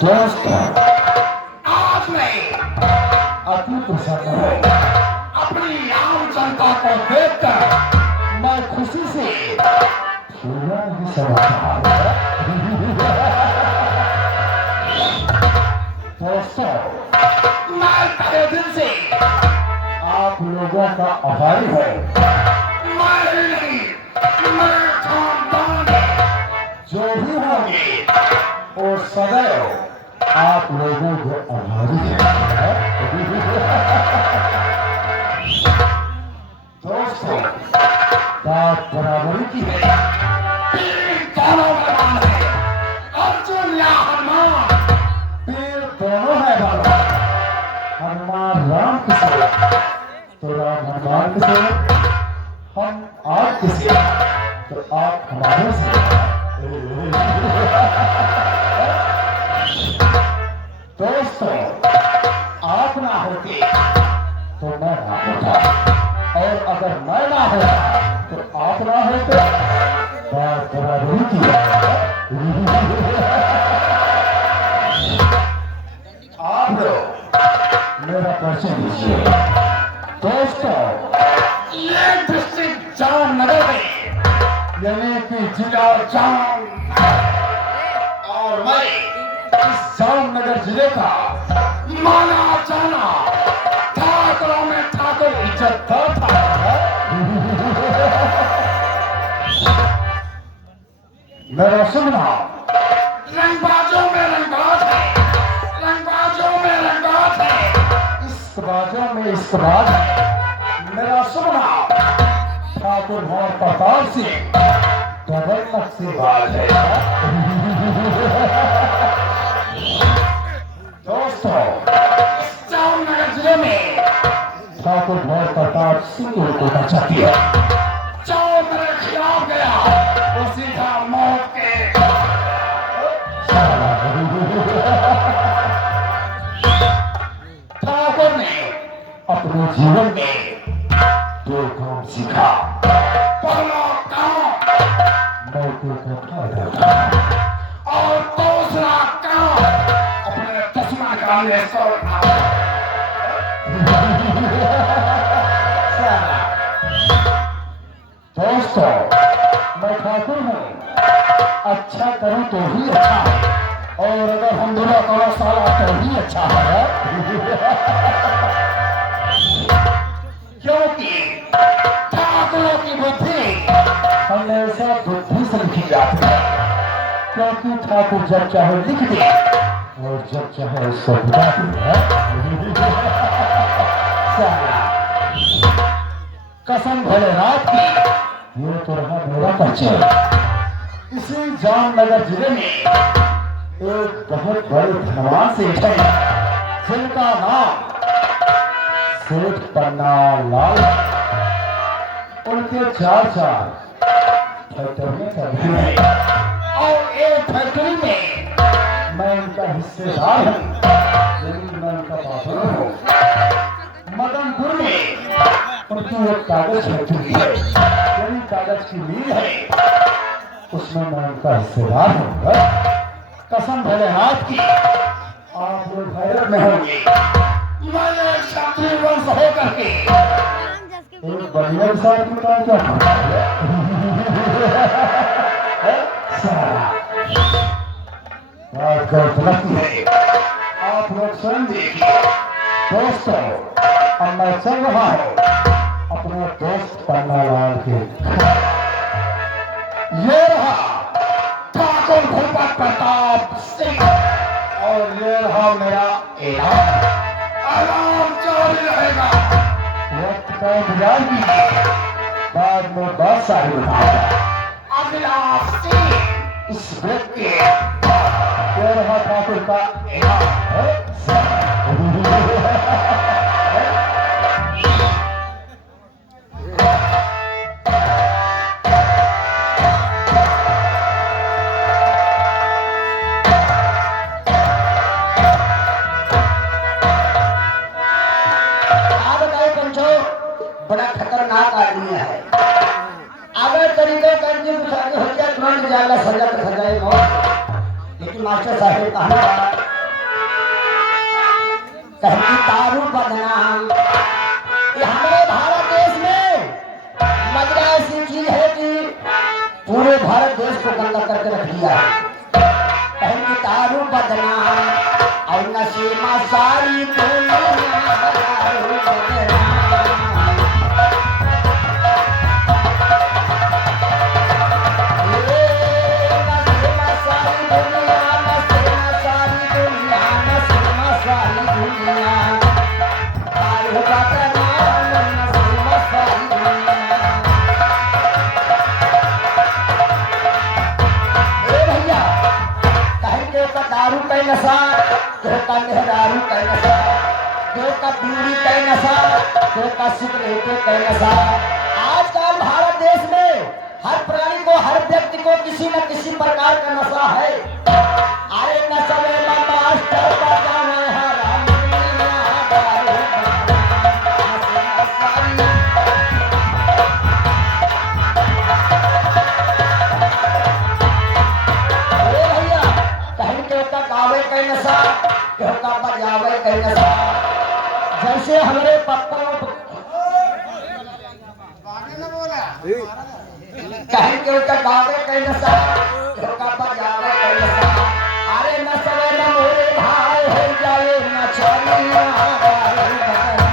दोस्तों, आज मैं अति प्रसन्न हूँ। अपनी आम जनता को देखकर मैं खुशी से फूला नहीं समझता। दोस्तों, मैं तहे दिल से आप लोगों का आभारी हूँ। मैं नहीं, मेरे खानदान जो भी होंगे वो सदैव आप लोगों को आभारी है। दोस्तों, बात बराबरी की है। पीर दोनों भगवान है, अर्जुन या हनुमान। पीर दोनों है भगवान। हनुमान राम किसे तो राम हनुमान किसे, हम आप किसे तो आप हमारे से। दोस्तों, आप ना होते तो मैं ना होता, और अगर मैं ना होता तो आप ना होते। बात बराबरी की है। आप लोग मेरा परिचय दीजिए। दोस्तों, ये डिस्ट्रिक्ट जामनगर में, यानी कि जिला जाम, और मैं इस जामनगर जिले का माना जाना ठाकुरों में ठाकुर इज्जतदार था। मेरा शुभ नाम रंगबाजों में रंगबाज है, रंगबाजों में रंगबाज है, इश्कबाजों में इश्कबाज है। मेरा शुभ नाम ठाकुर भंवर प्रताप सिंह डबल नक्शेबाज है। दोस्तों, जामनगर जिले में ठाकुर भंवर प्रताप सिंह को चाहती है। जो मेरे खिलाफ गया वो सीधा मौत के ठाकुर ने अपने जीवन में दो काम सीखा। पहला काम मौके का फायदा उठाना, और दूसरा काम अपने दुश्मन का निशाना। दोस्तों, मैं ठाकुर हूँ, अच्छा करूँ तो ही अच्छा है, और अगर हम बुरा करो साला तो ही अच्छा है। क्योंकि ठाकुरों की बुद्धि हमेशा बुद्धि से लिखी जाती है। क्योंकि ठाकुर जब चाहे लिख दे और जब चाहे उसको बुला दे। कसम भोलेनाथ की, ये तो रहा मेरा परिचय। इसी जामनगर जिले में एक बहुत बड़े धनवान सेठ है, जिनका नाम सेठ पन्ना लाल। उनके चार फैक्ट्रियां चलती हैं, और एक फैक्ट्री में मैं उनका हिस्सेदार हूँ, लेकिन मैं उनका पार्टनर हूँ। मदनपुर में उनकी एक कागज फैक्ट्री है, यानी कागज की मिल है, उसमें मैं उनका हिस्सेदार हूँ। कसम भोलेनाथ की, आप लोग हैरत में होंगे। मैंने क्षत्रिय वंश होकर के एक बढ़िया साथ में क्या गलती है, आप लोग स्वयं देखिए। दोस्तों, अब मैं चल रहा हूँ अपने दोस्त पन्नालाल के। ये रहा ठाकुर भूपत प्रताप सिंह, और ये रहा मेरा ऐलान। आराम जारी रहेगा, वक्त का इंतजार कीजिए, बाद में बहुत सारी बताऊंगा। अगला सीन इस व्यक्ति ये रहा ठाकुर का ऐलान। बड़ा खतरनाक आदमी है। अगर तरीके करके हो जाए तुरंत जाला सजा तो सजाए मौत। लेकिन मास्टर साहब कहना कहती दारू बदनाम। ये हमारे भारत देश में मदिरा ऐसी चीज है कि पूरे भारत देश को गंदा करके रख दिया है। कहती दारू बदनाम और नशे में सारी दुनिया दारू बदनाम। दारू का नशा, केहू का मेहरारू का नशा, केहू का बीड़ी का नशा, केहू का सिगरेट का नशा। आजकल भारत देश में हर प्राणी को, हर व्यक्ति को किसी न किसी प्रकार का नशा है। अरे नशा में मास्टर बजा है हराम दारू गावे का नशा, केहू का बजावे का नशा। जैसे हमारे पापा कहीं केहू का गावे का नशा, केहू का बजावे का नशा। अरे नशा न मोरे भाई हो जाए नचनिया दारू बदनाम।